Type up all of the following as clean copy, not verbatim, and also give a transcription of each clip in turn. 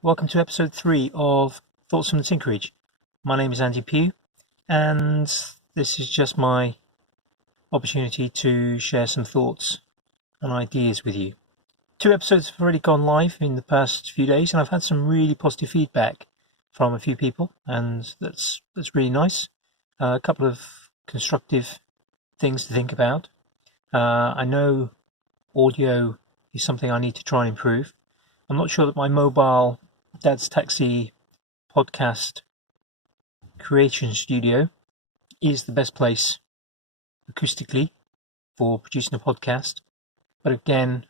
welcome to episode 3 of Thoughts from the Tinkerage. My name is Andy Pugh, and this is just my opportunity to share some thoughts and ideas with you. 2 episodes have already gone live in the past few days, and I've had some really positive feedback from a few people, and that's really nice. A couple of constructive things to think about. I know audio is something I need to try and improve. I'm not sure that my mobile Dad's Taxi podcast creation studio is the best place acoustically for producing a podcast. But again,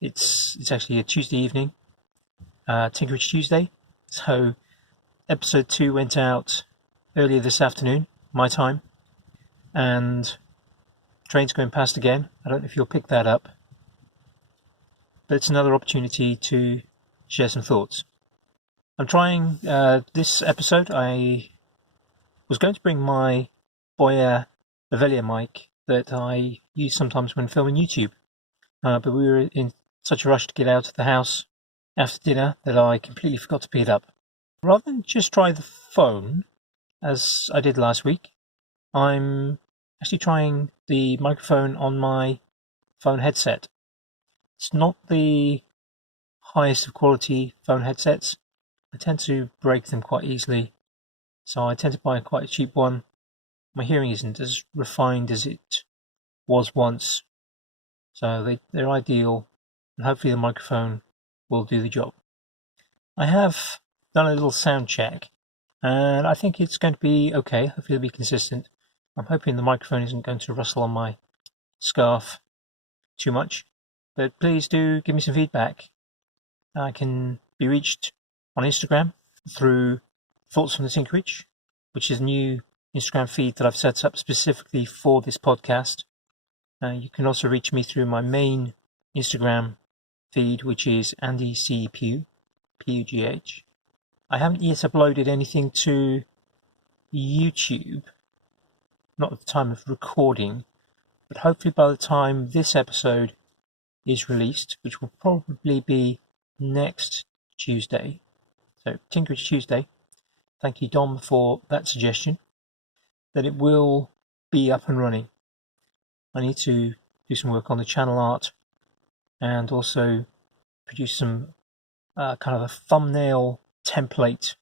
it's actually a Tuesday evening, Tinkerage Tuesday. So episode 2 went out earlier this afternoon, my time, and train's going past again. I don't know if you'll pick that up, but it's another opportunity to share some thoughts. I'm trying this episode. I was going to bring my Boya Lavalier mic that I use sometimes when filming YouTube, but we were in such a rush to get out of the house after dinner that I completely forgot to pick it up. Rather than just try the phone, as I did last week, I'm actually trying the microphone on my phone headset. It's not the highest of quality phone headsets. I tend to break them quite easily, so I tend to buy quite a cheap one. My hearing isn't as refined as it was once, so they're ideal, and hopefully the microphone will do the job. I have done a little sound check, and I think it's going to be okay. Hopefully it'll be consistent. I'm hoping the microphone isn't going to rustle on my scarf too much, but please do give me some feedback. I can be reached on Instagram through Thoughts from the Tinkerage, which is a new Instagram feed that I've set up specifically for this podcast. You can also reach me through my main Instagram feed, which is Andy C. Pugh, P-U-G-H. I haven't yet uploaded anything to YouTube, not at the time of recording, but hopefully by the time this episode is released, which will probably be next Tuesday, so Tinkerage Tuesday, thank you Dom for that suggestion, that it will be up and running. I need to do some work on the channel art and also produce some kind of a thumbnail template,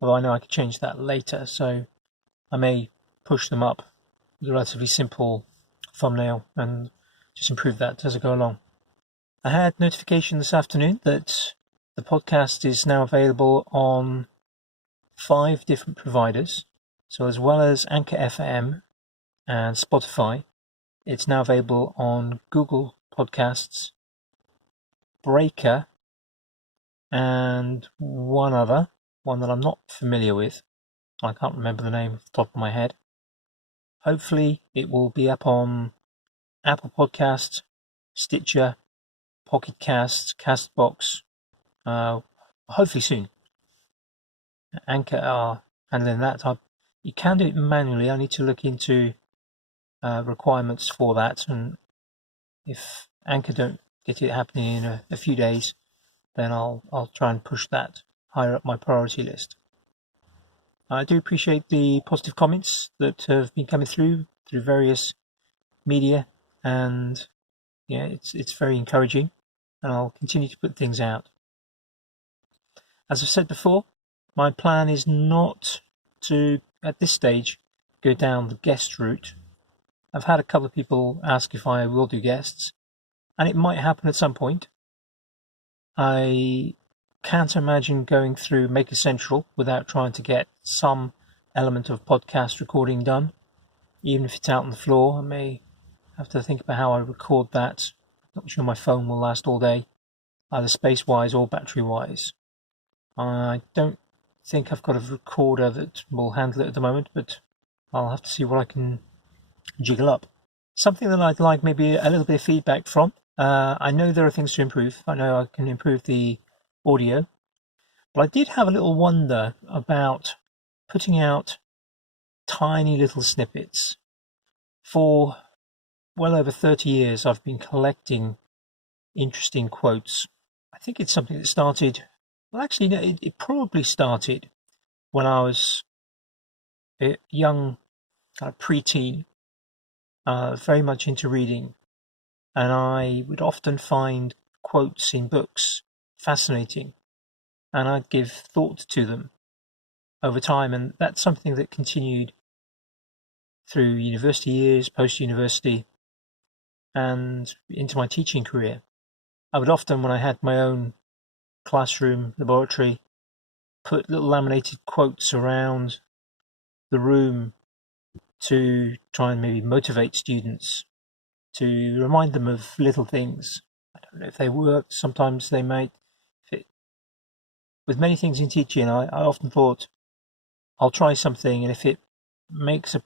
although I know I could change that later, so I may push them up with a relatively simple thumbnail and just improve that as I go along. I had notification this afternoon that the podcast is now available on 5 different providers. So as well as Anchor FM and Spotify, it's now available on Google Podcasts, Breaker, and one that I'm not familiar with. I can't remember the name off the top of my head. Hopefully it will be up on Apple Podcasts, Stitcher, Pocket Casts, Castbox, hopefully soon. Anchor are handling that. You can do it manually. I need to look into requirements for that, and if Anchor don't get it happening in a few days, then I'll try and push that higher up my priority list. I do appreciate the positive comments that have been coming through various media, and yeah, it's very encouraging, and I'll continue to put things out. As I've said before, my plan is not to, at this stage, go down the guest route. I've had a couple of people ask if I will do guests, and it might happen at some point. I can't imagine going through Maker Central without trying to get some element of podcast recording done. Even if it's out on the floor, I may have to think about how I record that. Not sure my phone will last all day, either space-wise or battery-wise. I don't think I've got a recorder that will handle it at the moment, but I'll have to see what I can jiggle up. Something that I'd like maybe a little bit of feedback from. I know there are things to improve. I know I can improve the audio, but I did have a little wonder about putting out tiny little snippets. For well over 30 years, I've been collecting interesting quotes. I think it's something that started Well, actually, no, it probably started when I was a young, kind of preteen, very much into reading, and I would often find quotes in books fascinating, and I'd give thought to them over time, and that's something that continued through university years, post-university, and into my teaching career. I would often, when I had my own classroom, laboratory, put little laminated quotes around the room to try and maybe motivate students, to remind them of little things. I don't know if they worked, sometimes they might. With many things in teaching, I often thought, I'll try something, and if it makes an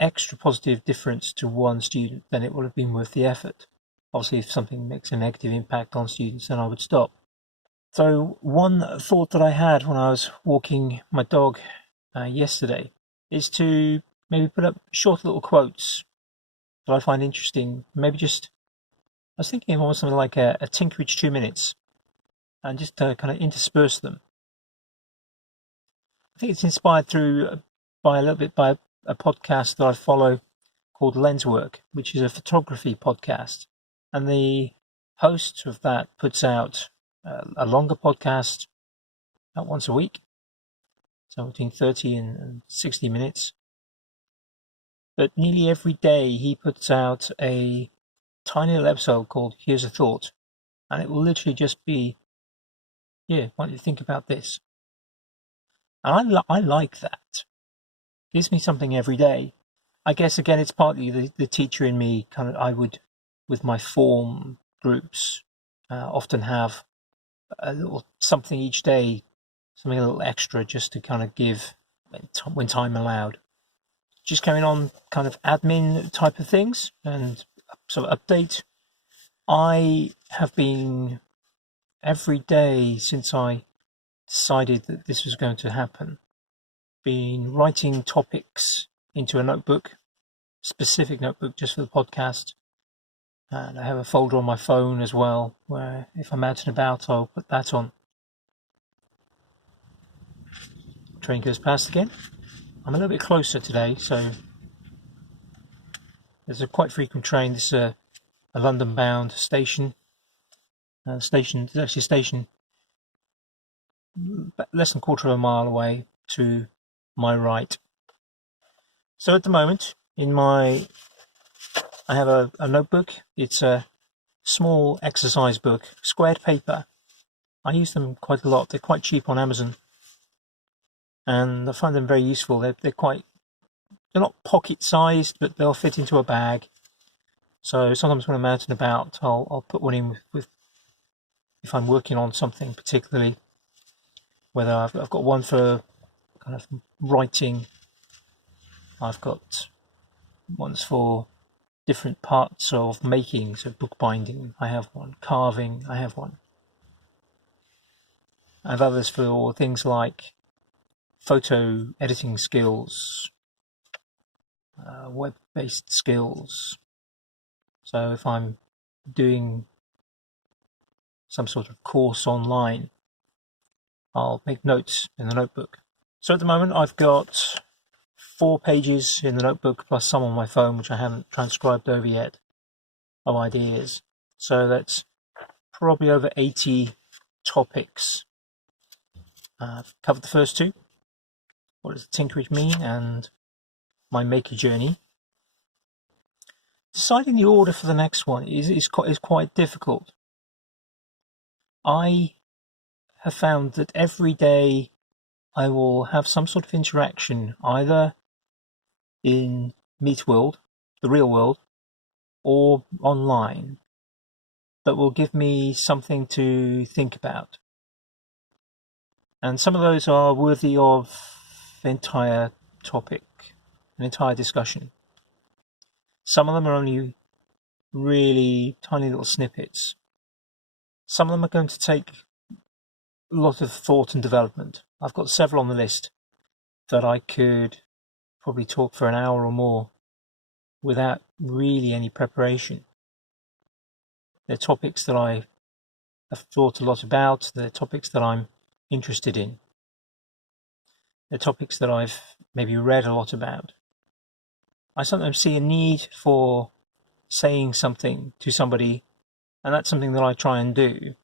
extra positive difference to one student, then it will have been worth the effort. Obviously, if something makes a negative impact on students, then I would stop. So one thought that I had when I was walking my dog yesterday is to maybe put up short little quotes that I find interesting. Maybe just, I was thinking of almost something like a Tinkerage 2 minutes, and just kind of intersperse them. I think it's inspired by a little bit by a podcast that I follow called Lenswork, which is a photography podcast. And the host of that puts out a longer podcast about once a week, so between 30 and 60 minutes. But nearly every day he puts out a tiny little episode called Here's a Thought. And it will literally just be, yeah, why don't you think about this? And I like that. It gives me something every day. I guess, again, it's partly the teacher in me. Kind of, I would, with my form groups, often have a little something each day, something a little extra just to kind of give when time allowed. Just carrying on kind of admin type of things and sort of update. I have been every day since I decided that this was going to happen, been writing topics into a notebook, specific notebook just for the podcast. And I have a folder on my phone as well, where if I'm out and about, I'll put that on. Train goes past again. I'm a little bit closer today, so there's a quite frequent train. This is a London-bound station. There's actually a station less than a quarter of a mile away to my right. So at the moment, I have a notebook. It's a small exercise book, squared paper. I use them quite a lot. They're quite cheap on Amazon, and I find them very useful. They're not pocket-sized, but they'll fit into a bag. So sometimes when I'm out and about, I'll put one in with if I'm working on something particularly. Whether I've got one for kind of writing, I've got ones for different parts of making, so bookbinding, I have one, carving, I have one. I have others for things like photo editing skills, web-based skills. So if I'm doing some sort of course online, I'll make notes in the notebook. So at the moment I've got 4 pages in the notebook plus some on my phone, which I haven't transcribed over yet, of ideas. So that's probably over 80 topics. I've covered the first 2. What does Tinkerage mean? And my maker journey. Deciding the order for the next one is quite difficult. I have found that every day I will have some sort of interaction, either in Meet World, the real world, or online, that will give me something to think about. And some of those are worthy of an entire topic, an entire discussion. Some of them are only really tiny little snippets. Some of them are going to take a lot of thought and development. I've got several on the list that I could probably talk for an hour or more without really any preparation. They're topics that I I've thought a lot about, the topics that I'm interested in, the topics that I've maybe read a lot about. I sometimes see a need for saying something to somebody, and that's something that I try and do.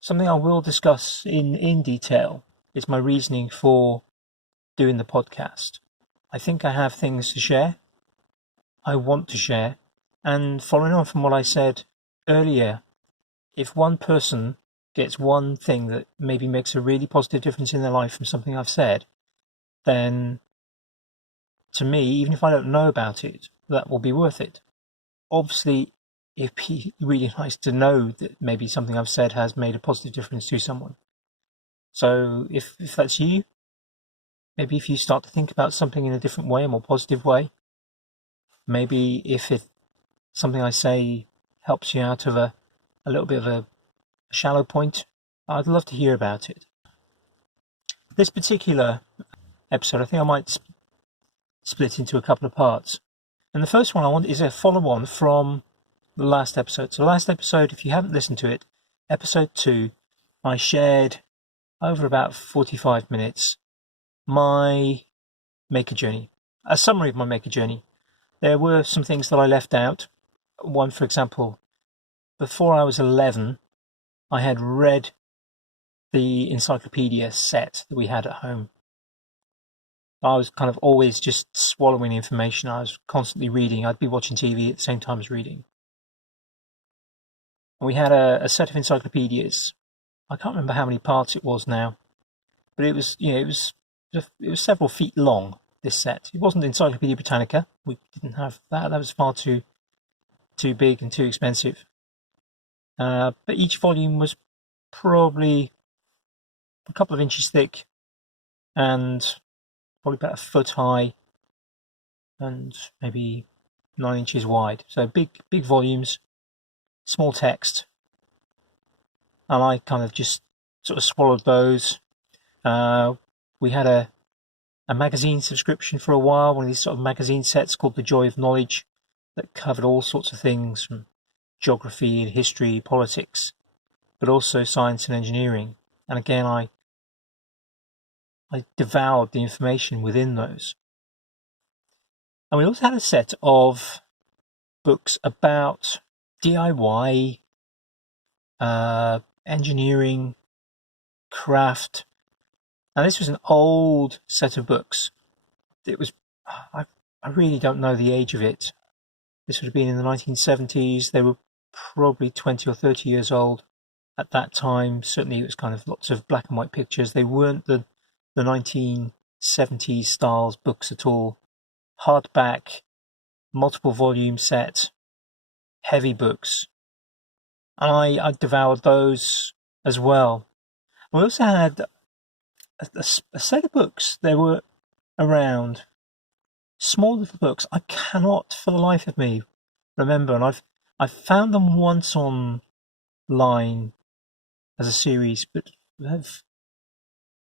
Something I will discuss in detail is my reasoning for doing the podcast. I think I have things to share. I want to share. And following on from what I said earlier, if one person gets one thing that maybe makes a really positive difference in their life from something I've said, then to me, even if I don't know about it, that will be worth it. Obviously, it'd be really nice to know that maybe something I've said has made a positive difference to someone. So if that's you, maybe if you start to think about something in a different way, a more positive way, maybe if something I say helps you out of a little bit of a shallow point, I'd love to hear about it. This particular episode, I think I might split into a couple of parts. And the first one I want is a follow-on from the last episode. So last episode, if you haven't listened to it, episode 2, I shared over about 45 minutes my maker journey, a summary of my maker journey. There were some things that I left out. One, for example, before I was 11, I had read the encyclopedia set that we had at home. I was kind of always just swallowing information. I was constantly reading. I'd be watching TV at the same time as reading. And we had a set of encyclopedias. I can't remember how many parts it was now, but it was several feet long, this set. It wasn't Encyclopedia Britannica. We didn't have that. That was far too big and too expensive. But each volume was probably a couple of inches thick and probably about a foot high and maybe 9 inches wide. So big volumes, small text. And I kind of just sort of swallowed those. We had a magazine subscription for a while, one of these sort of magazine sets called The Joy of Knowledge, that covered all sorts of things from geography and history, politics, but also science and engineering. And again, I devoured the information within those. And we also had a set of books about DIY, engineering, craft. And this was an old set of books. It was, I really don't know the age of it. This would have been in the 1970s. They were probably 20 or 30 years old at that time. Certainly it was kind of lots of black and white pictures. They weren't the 1970s styles books at all. Hardback, multiple volume set, heavy books. And I devoured those as well. We also had a set of books. They were around, small little books. I cannot for the life of me remember, and I've found them once online as a series, but have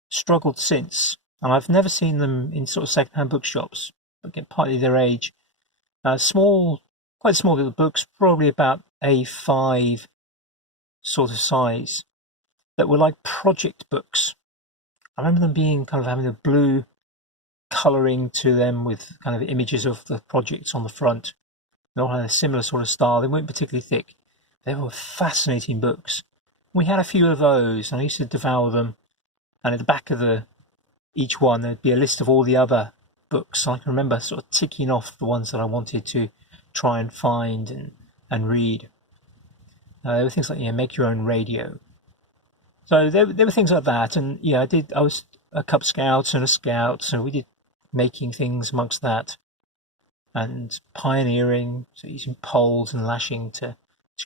struggled since. And I've never seen them in sort of second-hand bookshops. Again, partly their age. Quite small little books, probably about A5 sort of size, that were like project books. I remember them being kind of having a blue colouring to them with kind of images of the projects on the front. They all had a similar sort of style. They weren't particularly thick. They were fascinating books. We had a few of those, and I used to devour them. And at the back of each one, there'd be a list of all the other books. I can remember sort of ticking off the ones that I wanted to try and find and read. There were things like, make your own radio. So there were things like that. And I was a Cub Scout and a Scout, so we did making things amongst that. And pioneering, so using poles and lashing to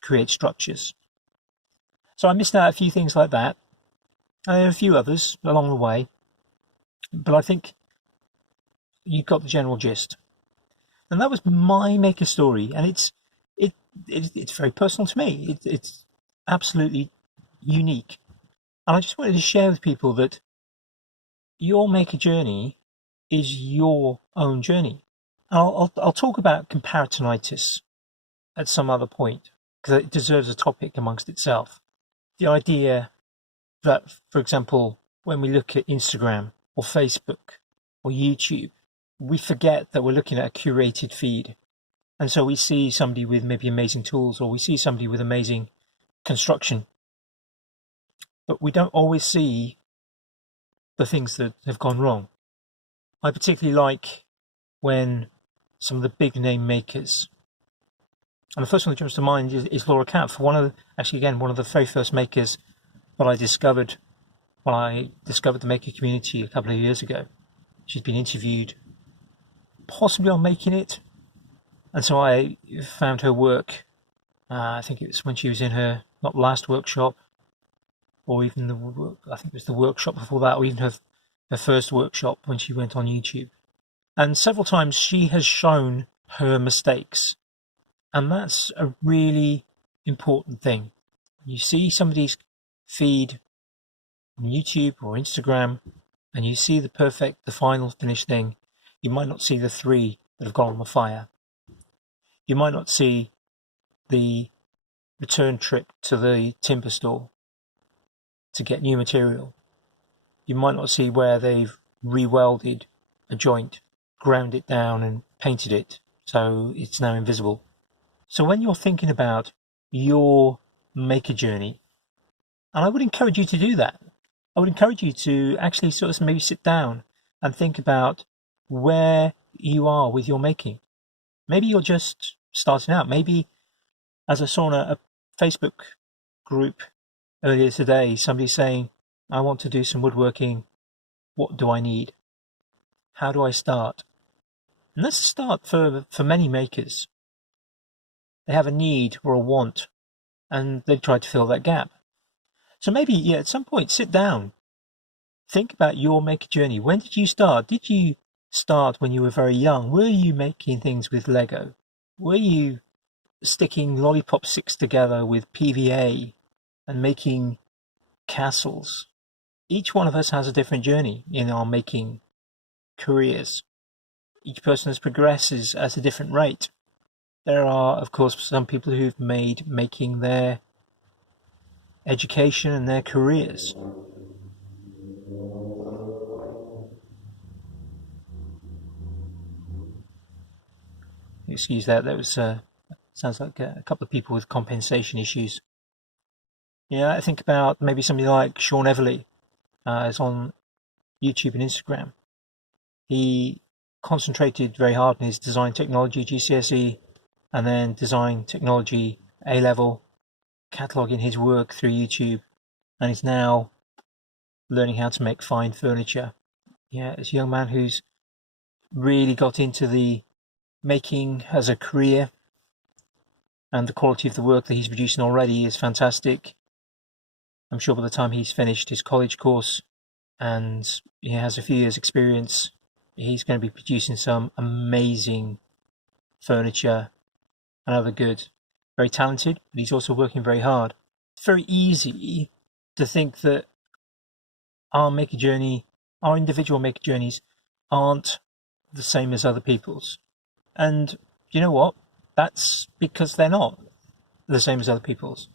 create structures. So I missed out a few things like that. And a few others along the way. But I think you got the general gist. And that was my maker story, and it's very personal to me. It's absolutely unique, and I just wanted to share with people that your maker journey is your own journey. I'll talk about comparatinitis at some other point because it deserves a topic amongst itself. the idea that, for example, when we look at Instagram or Facebook or YouTube, we forget that we're looking at a curated feed. And so we see somebody with maybe amazing tools, or we see somebody with amazing construction, but we don't always see the things that have gone wrong. I particularly like when some of the big name makers, and the first one that jumps to mind is Laura Kapf, one of the very first makers that I discovered when I discovered the maker community a couple of years ago. She's been interviewed, possibly on Making It, and so I found her work. I think it was when she was in her not last workshop, or even I think it was the workshop before that, or even her first workshop when she went on YouTube. And several times she has shown her mistakes. And that's a really important thing. You see somebody's feed on YouTube or Instagram, and you see the final finished thing. You might not see the 3 that have gone on the fire. You might not see the return trip to the timber store to get new material. You might not see where they've re-welded a joint, ground it down and painted it so it's now invisible. So when you're thinking about your maker journey, and I would encourage you to do that, I would encourage you to actually sort of maybe sit down and think about where you are with your making. Maybe you're just starting out. Maybe, as I saw in a Facebook group earlier today, somebody saying, I want to do some woodworking. What do I need? How do I start? And that's a start for many makers. They have a need or a want, and they try to fill that gap. So maybe, at some point, sit down. Think about your maker journey. When did you start? Did you start when you were very young? Were you making things with Lego? Were you sticking lollipop sticks together with PVA and making castles? Each one of us has a different journey in our making careers. Each person has progresses at a different rate. There are, of course, some people who've made making their education and their careers. Excuse that. That was sounds like a couple of people with compensation issues. Yeah, I think about maybe somebody like Sean Everly, is on YouTube and Instagram. He concentrated very hard on his design technology GCSE, and then design technology A-level, cataloguing his work through YouTube, and is now learning how to make fine furniture. Yeah, it's a young man who's really got into the making as a career, and the quality of the work that he's producing already is fantastic. I'm sure by the time he's finished his college course and he has a few years experience, he's going to be producing some amazing furniture and other goods. Very talented, but he's also working very hard. It's very easy to think that our individual maker journeys aren't the same as other people's. And you know what? That's because they're not the same as other people's.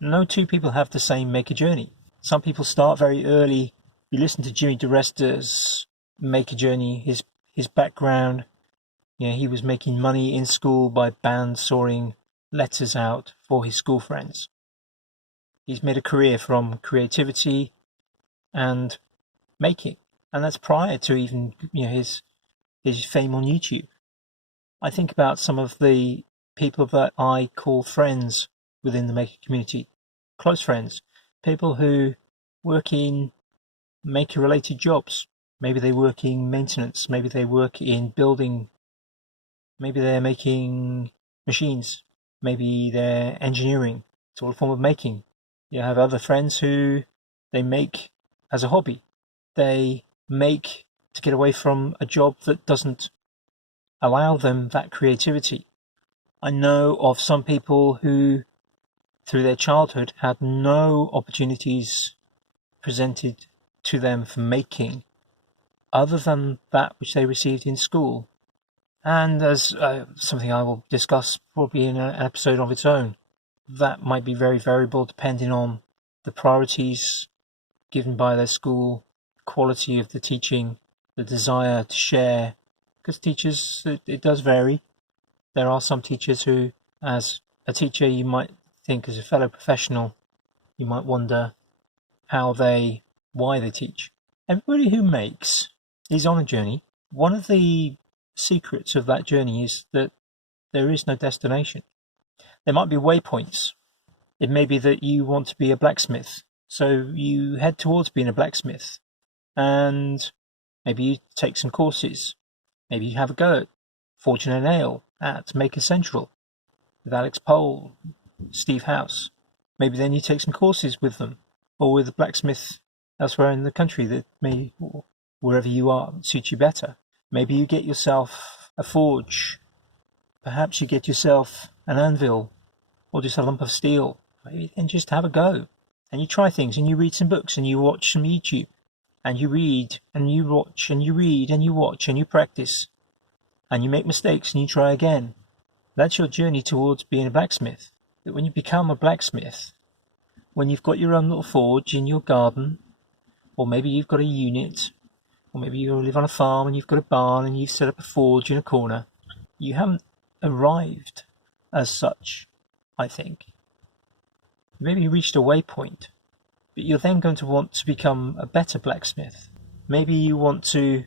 No 2 people have the same maker journey. Some people start very early. You listen to Jimmy DeResta's maker journey, his background. He was making money in school by band sawing letters out for his school friends. He's made a career from creativity and making, and that's prior to even his fame on YouTube. I think about some of the people that I call friends within the maker community, close friends, people who work in maker related jobs. Maybe they work in maintenance, maybe they work in building, maybe they're making machines, maybe they're engineering. It's all a form of making. You have other friends who they make as a hobby. They make to get away from a job that doesn't allow them that creativity. I know of some people who, through their childhood, had no opportunities presented to them for making other than that which they received in school. And as something I will discuss probably in an episode of its own, that might be very variable depending on the priorities given by their school, quality of the teaching, the desire to share. Because teachers, it does vary. There are some teachers who, as a teacher, you might think as a fellow professional, you might wonder why they teach. Everybody who makes is on a journey. One of the secrets of that journey is that there is no destination. There might be waypoints. It may be that you want to be a blacksmith, so you head towards being a blacksmith, and maybe you take some courses. Maybe you have a go at forging a nail at Maker Central with Alex Pole, Steve House. Maybe then you take some courses with them, or with a blacksmith elsewhere in the country that may, wherever you are, suit you better. Maybe you get yourself a forge. Perhaps you get yourself an anvil, or just a lump of steel, and just have a go. And you try things, and you read some books, and you watch some YouTube, and you read, and you watch, and you read, and you watch, and you practice, and you make mistakes, and you try again. That's your journey towards being a blacksmith. But when you become a blacksmith, when you've got your own little forge in your garden, or maybe you've got a unit, or maybe you live on a farm and you've got a barn and you've set up a forge in a corner, you haven't arrived as such, I think. Maybe you reached a waypoint, but you're then going to want to become a better blacksmith. Maybe you want to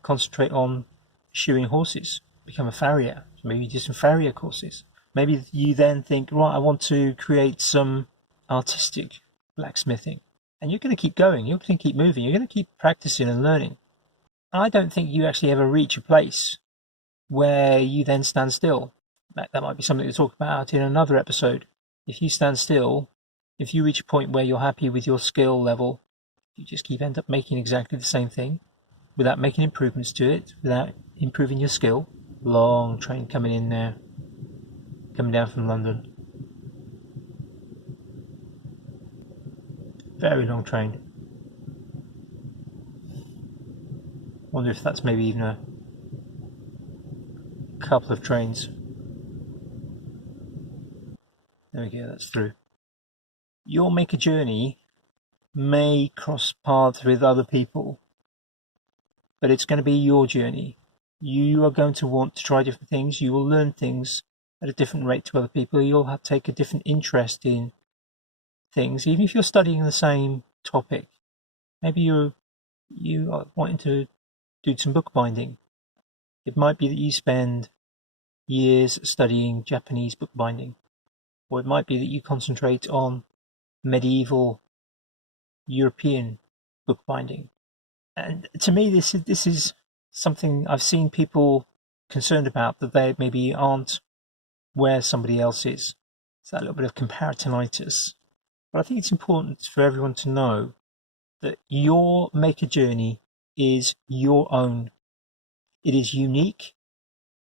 concentrate on shoeing horses, become a farrier, maybe do some farrier courses. Maybe you then think, right, I want to create some artistic blacksmithing. And you're going to keep going, you're going to keep moving, you're going to keep practicing and learning. I don't think you actually ever reach a place where you then stand still. That might be something to talk about in another episode. If you stand still, if you reach a point where you're happy with your skill level, you just end up making exactly the same thing without making improvements to it, without improving your skill. Long train coming in now, coming down from London. Very long train. Wonder if that's maybe even a couple of trains. There we go, that's through. Your Maker journey may cross paths with other people, but it's going to be your journey. You are going to want to try different things. You will learn things at a different rate to other people. You'll have to take a different interest in things, even if you're studying the same topic. Maybe you are wanting to do some bookbinding. It might be that you spend years studying Japanese bookbinding, or it might be that you concentrate on medieval European bookbinding. And to me, this is something I've seen people concerned about, that they maybe aren't where somebody else is. It's that little bit of comparisonitis. But I think it's important for everyone to know that your Maker journey is your own. It is unique.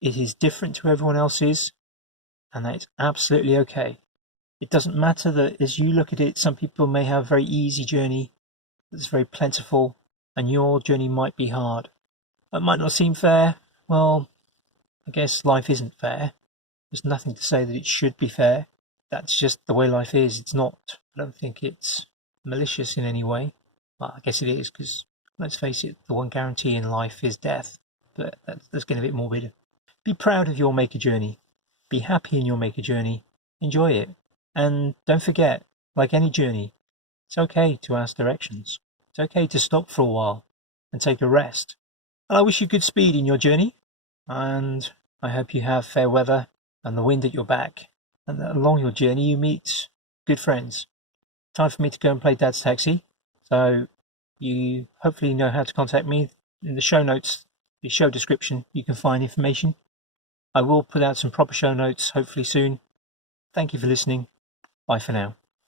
It is different to everyone else's, and that's absolutely okay. It doesn't matter that as you look at it, some people may have a very easy journey that's very plentiful, and your journey might be hard. It might not seem fair. Well, I guess life isn't fair. There's nothing to say that it should be fair. That's just the way life is. It's not. I don't think it's malicious in any way. Well, I guess it is, because let's face it, the one guarantee in life is death. But that's getting a bit morbid. Be proud of your Maker journey. Be happy in your Maker journey. Enjoy it. And don't forget, like any journey, it's okay to ask directions. It's okay to stop for a while and take a rest. And I wish you good speed in your journey. And I hope you have fair weather and the wind at your back. And that along your journey you meet good friends. Time for me to go and play Dad's Taxi. So you hopefully know how to contact me. In the show notes, the show description, you can find information. I will put out some proper show notes hopefully soon. Thank you for listening. Bye for now.